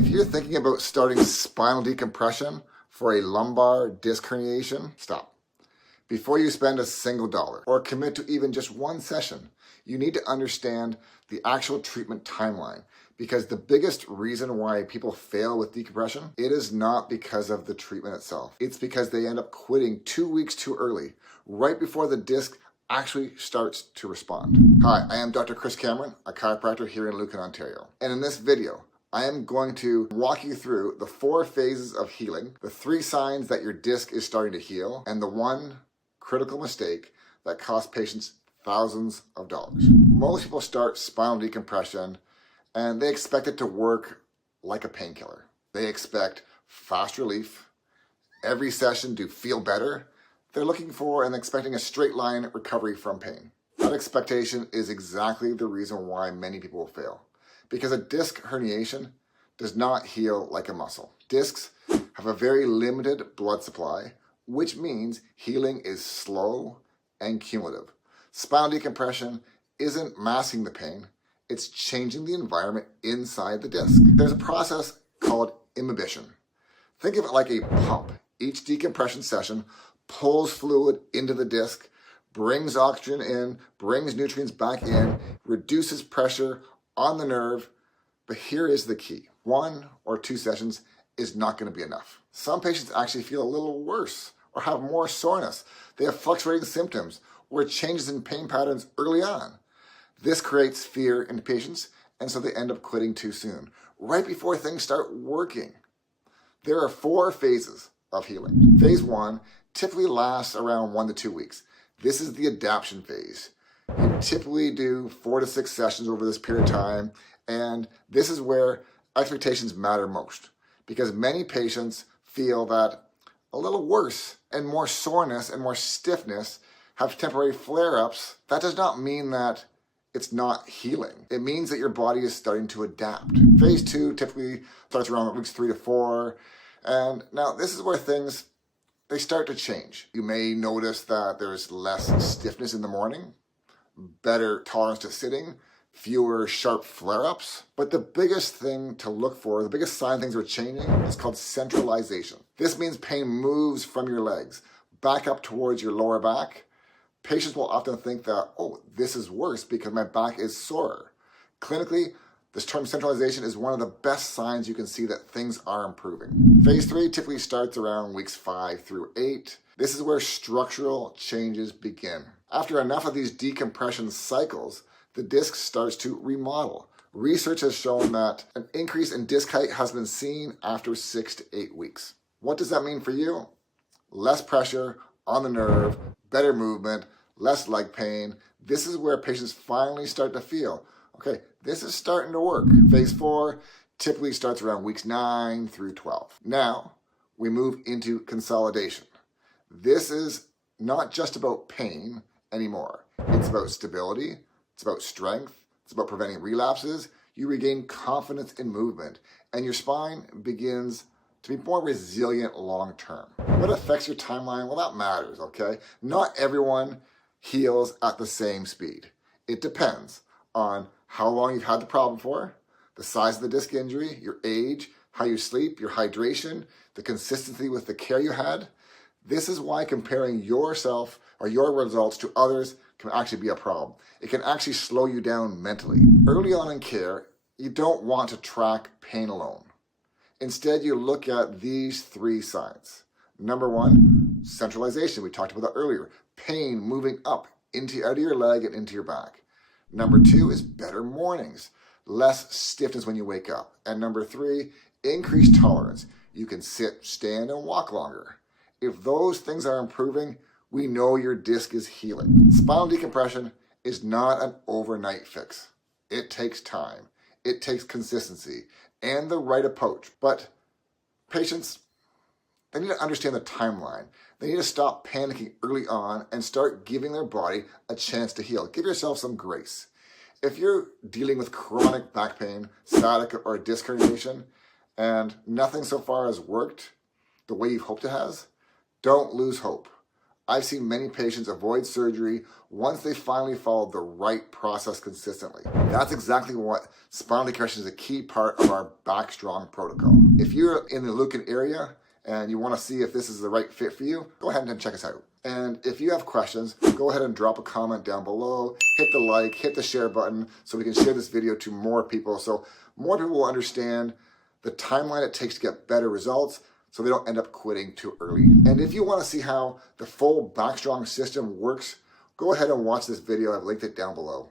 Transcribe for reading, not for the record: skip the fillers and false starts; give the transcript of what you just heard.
If you're thinking about starting spinal decompression for a lumbar disc herniation, stop. Before you spend a single dollar or commit to even just one session, you need to understand the actual treatment timeline, because the biggest reason why people fail with decompression, it is not because of the treatment itself. It's because they end up quitting 2 weeks too early, right before the disc actually starts to respond. Hi, I am Dr. Chris Cameron, a chiropractor here in Lucan, Ontario. And in this video, I am going to walk you through the 4 phases of healing, the 3 signs that your disc is starting to heal, and the 1 critical mistake that costs patients thousands of dollars. Most people start spinal decompression and they expect it to work like a painkiller. They expect fast relief, every session to feel better. They're looking for and expecting a straight line recovery from pain. That expectation is exactly the reason why many people fail. Because a disc herniation does not heal like a muscle. Discs have a very limited blood supply, which means healing is slow and cumulative. Spinal decompression isn't masking the pain, it's changing the environment inside the disc. There's a process called imbibition. Think of it like a pump. Each decompression session pulls fluid into the disc, brings oxygen in, brings nutrients back in, reduces pressure on the nerve. But here is the key. 1 or 2 sessions is not going to be enough. Some patients actually feel a little worse or have more soreness. They have fluctuating symptoms or changes in pain patterns early on. This creates fear in patients, and so they end up quitting too soon, right before things start working. There are 4 phases of healing. Phase 1 typically lasts around 1 to 2 weeks. This is the adaptation phase. You typically do 4 to 6 sessions over this period of time, and this is where expectations matter most, because many patients feel that a little worse and more soreness and more stiffness have temporary flare-ups. That does not mean that it's not healing. It means that your body is starting to adapt. Phase 2 typically starts around weeks 3 to 4, and now this is where things, they start to change. You may notice that there's less stiffness in the morning, better tolerance to sitting, fewer sharp flare-ups. But the biggest thing to look for, the biggest sign things are changing, is called centralization. This means pain moves from your legs back up towards your lower back. Patients will often think that, oh, this is worse because my back is sore. Clinically, this term centralization is one of the best signs you can see that things are improving. Phase 3 typically starts around weeks 5 through 8. This is where structural changes begin. After enough of these decompression cycles, the disc starts to remodel. Research has shown that an increase in disc height has been seen after 6 to 8 weeks. What does that mean for you? Less pressure on the nerve, better movement, less leg pain. This is where patients finally start to feel, okay, this is starting to work. Phase 4 typically starts around weeks 9 through 12. Now, we move into consolidation. This is not just about pain anymore. It's about stability, it's about strength, it's about preventing relapses. You regain confidence in movement, and your spine begins to be more resilient long term. What affects your timeline? Well, that matters, okay? Not everyone heals at the same speed. It depends on how long you've had the problem for, the size of the disc injury, your age, how you sleep, your hydration, the consistency with the care you had. This is why comparing yourself or your results to others can actually be a problem. It can actually slow you down mentally. Early on in care, you don't want to track pain alone. Instead, you look at these 3 signs. Number 1, centralization. We talked about that earlier. Pain moving up out of your leg and into your back. Number 2 is better mornings, less stiffness when you wake up. And number 3, increased tolerance. You can sit, stand, and walk longer. If those things are improving, we know your disc is healing. Spinal decompression is not an overnight fix. It takes time. It takes consistency and the right approach. But patients, they need to understand the timeline. They need to stop panicking early on and start giving their body a chance to heal. Give yourself some grace. If you're dealing with chronic back pain, sciatica, or disc herniation, and nothing so far has worked the way you hoped it has, don't lose hope. I've seen many patients avoid surgery once they finally followed the right process consistently. That's exactly what spinal decompression is, a key part of our Back Strong protocol. If you're in the Lucan area and you want to see if this is the right fit for you, go ahead and check us out. And if you have questions, go ahead and drop a comment down below, hit the like, hit the share button so we can share this video to more people, so more people will understand the timeline it takes to get better results, so they don't end up quitting too early. And if you want to see how the full Back Strong system works, go ahead and watch this video. I've linked it down below.